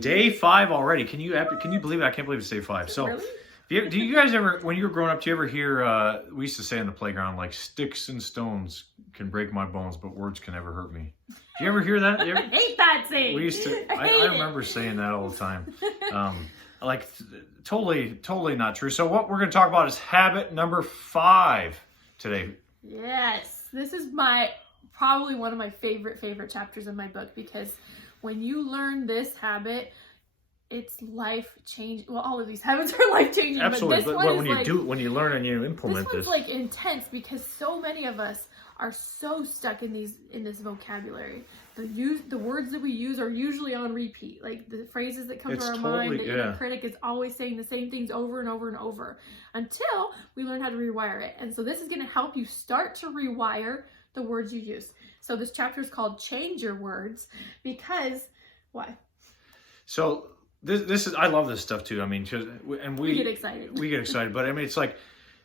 Day 5 already. Can you believe it? I can't believe it's day 5. So, Really? do you guys ever, when you were growing up, do you ever hear, we used to say on the playground, like, sticks and stones can break my bones, but words can never hurt me. Do you ever hear that? I hate that saying. We used to, I remember saying that all the time. Totally not true. So what we're going to talk about is habit number 5 today. Yes. This is probably one of my favorite chapters in my book, because when you learn this habit, it's life changing. Well, all of these habits are life changing. Absolutely, but when you learn and you implement this one's like intense, because so many of us are so stuck in this vocabulary. The words that we use are usually on repeat, like the phrases that come to our mind. The inner critic is always saying the same things over and over and over until we learn how to rewire it. And so this is going to help you start to rewire the words you use. So this chapter is called Change Your Words, because why? So this is, I love this stuff too. I mean, we get excited. We get excited, but I mean, it's like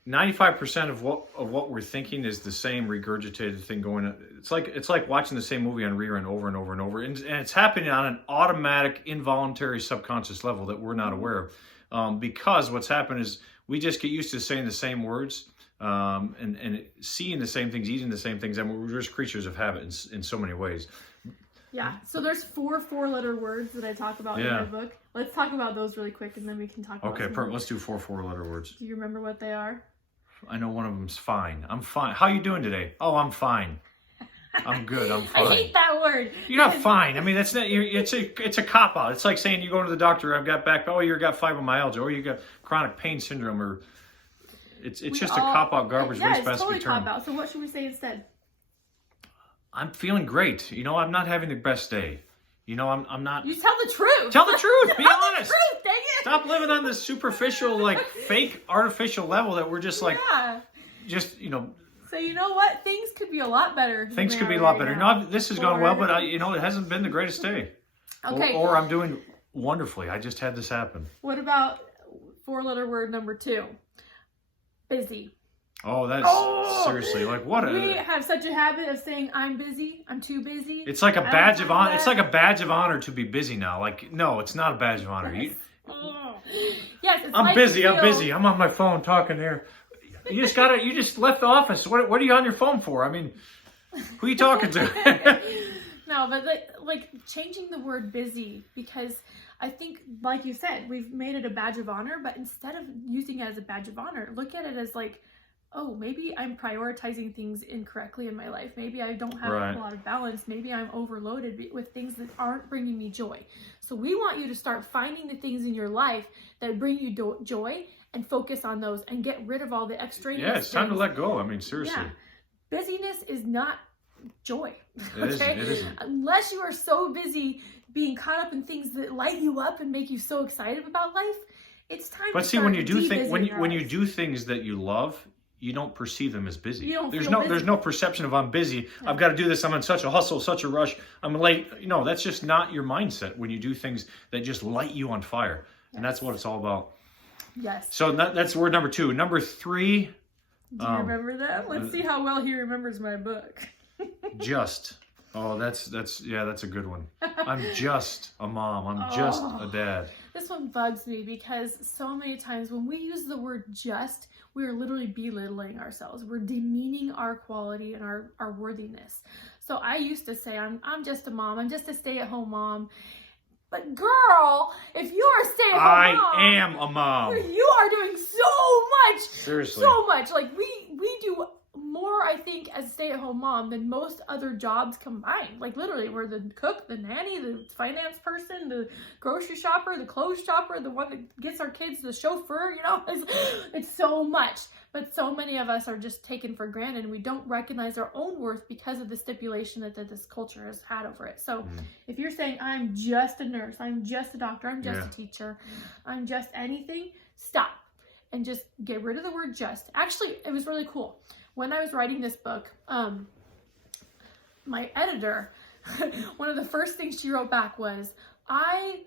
95% of what we're thinking is the same regurgitated thing going on. It's like watching the same movie on rerun over and over and over, and it's happening on an automatic, involuntary, subconscious level that we're not aware of. Because what's happened is we just get used to saying the same words, and seeing the same things, eating the same things, and we're just creatures of habit in so many ways. Yeah, so there's 4 4-letter words that I talk about in my book. Let's talk about those really quick, and then we can talk about Let's do 4 4-letter words. Do you remember what they are? I know one of them's fine. I'm fine. How you doing today? Oh, I'm fine. I'm good. I'm fine. I hate that word. You're not fine. I mean, that's not. It's a cop out. It's like saying you go to the doctor. I've got back. Oh, you got fibromyalgia, or you got chronic pain syndrome, or it's just a cop out garbage Yeah, waste it's totally basket term. cop out. So what should we say instead? I'm feeling great. I'm not having the best day. I'm not. You tell the truth. Tell the truth. Be honest. Tell the truth, dang it. Stop living on this superficial, like fake, artificial level that we're just like, So you know what? Things could be a lot better. Things could be a lot better. No, this has gone well, but it hasn't been the greatest day. Okay. Or I'm doing wonderfully. I just had this happen. What about 4-letter word number 2? Busy. Oh, that's seriously like what? We have such a habit of saying I'm busy. I'm too busy. It's like a badge of honor. It's like a badge of honor to be busy now. Like no, it's not a badge of honor. Yes, I'm busy. I'm busy. I'm on my phone talking here. You just left the office. What are you on your phone for? I mean, who are you talking to? No, but like changing the word busy, because I think, like you said, we've made it a badge of honor, but instead of using it as a badge of honor, look at it as like, oh, maybe I'm prioritizing things incorrectly in my life. Maybe I don't have a lot of balance. Maybe I'm overloaded with things that aren't bringing me joy. So we want you to start finding the things in your life that bring you joy and focus on those and get rid of all the extraneous Yeah, it's time to let go. I mean, seriously. Yeah. Busyness is not joy. It isn't. Unless you are so busy being caught up in things that light you up and make you so excited about life, it's time to start when you do things that you love, you don't perceive them as busy. There's no perception of I'm busy. I've got to do this. I'm in such a hustle, such a rush. I'm late. That's just not your mindset when you do things that just light you on fire. And that's what it's all about. Yes. So that's word number 2. Number 3. Do you remember that? Let's see how well he remembers my book. Just. Oh, that's a good one. I'm just a mom. I'm just a dad. This one bugs me because so many times when we use the word just, we are literally belittling ourselves. We're demeaning our quality and our worthiness. So I used to say, I'm just a mom. I'm just a stay-at-home mom. But girl, if you are a stay-at-home mom, I am a mom. You are doing so much. Seriously. So much. Like we do more, I think, as a stay-at-home mom than most other jobs combined. Like literally, we're the cook, the nanny, the finance person, the grocery shopper, the clothes shopper, the one that gets our kids, the chauffeur, it's so much. But so many of us are just taken for granted, and we don't recognize our own worth because of the stipulation that this culture has had over it. So if you're saying, I'm just a nurse, I'm just a doctor, I'm just a teacher, I'm just anything, stop and just get rid of the word just. Actually, it was really cool. When I was writing this book, my editor, one of the first things she wrote back was, I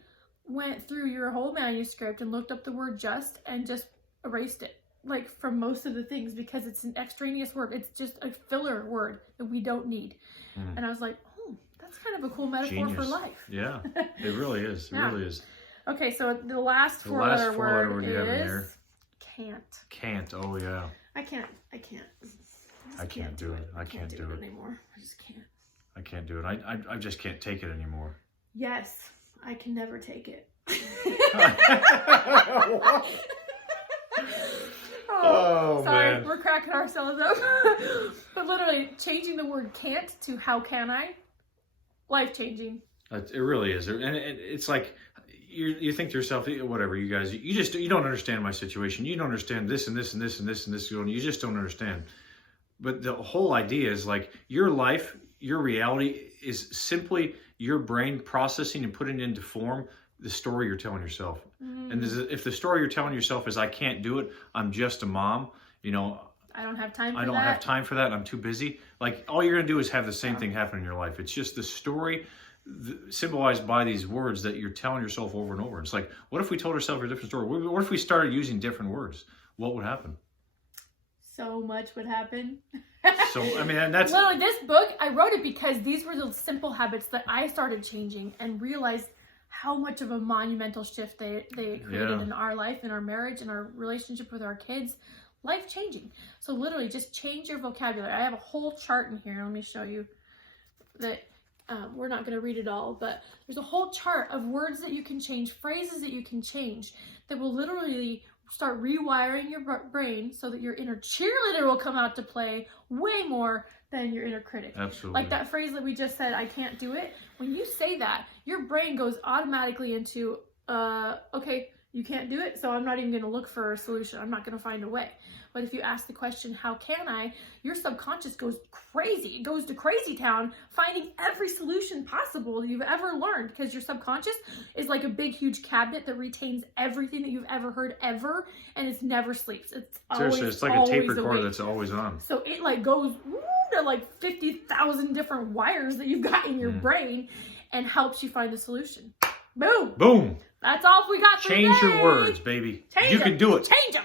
went through your whole manuscript and looked up the word just and just erased it, like from most of the things, because it's an extraneous word. It's just a filler word that we don't need. And I was like, oh, It's kind of a cool metaphor for Genius. life. Yeah, it really is. It Yeah. really is. Okay, so the last The four-letter last four-letter word word you have in is here. can't. Can't. Oh yeah. I can't. I can't. I can't do it. I can't do it. anymore. I just can't. I can't do it. I just can't take it anymore. Yes, I can never take it. Oh, sorry, man. we're cracking ourselves up. But literally, changing the word can't to how can I? Life changing. It really is, and it's like you think to yourself, whatever, you guys, you don't understand my situation. You don't understand this and this and this and this and this. You just don't understand. But the whole idea is like your life, your reality is simply your brain processing and putting into form the story you're telling yourself. And if the story you're telling yourself is I can't do it, I'm just a mom, you know, I don't have time for that. I don't have time for that, I'm too busy. Like all you're gonna do is have the same thing happen in your life. It's just the story symbolized by these words that you're telling yourself over and over. It's like, what if we told ourselves a different story? What if we started using different words? What would happen? So much would happen. So, I mean, and that's... Literally, this book, I wrote it because these were the simple habits that I started changing and realized how much of a monumental shift they created in our life, in our marriage, in our relationship with our kids. Life changing. So literally, just change your vocabulary. I have a whole chart in here. Let me show you that. We're not going to read it all, but there's a whole chart of words that you can change, phrases that you can change that will literally start rewiring your brain so that your inner cheerleader will come out to play way more than your inner critic. Absolutely. Like that phrase that we just said, I can't do it. When you say that, your brain goes automatically into, okay, you can't do it, so I'm not even going to look for a solution. I'm not going to find a way. But if you ask the question, how can I? Your subconscious goes crazy. It goes to crazy town, finding every solution possible you've ever learned, because your subconscious is like a big, huge cabinet that retains everything that you've ever heard ever, and it never sleeps. It's seriously, always, it's like a tape always recorder awake. that's always on. So it like goes to like 50,000 different wires that you've got in your brain and helps you find a solution. Boom. Boom. That's all we got for Change today. your words, baby. Change You them. can do it. Change them.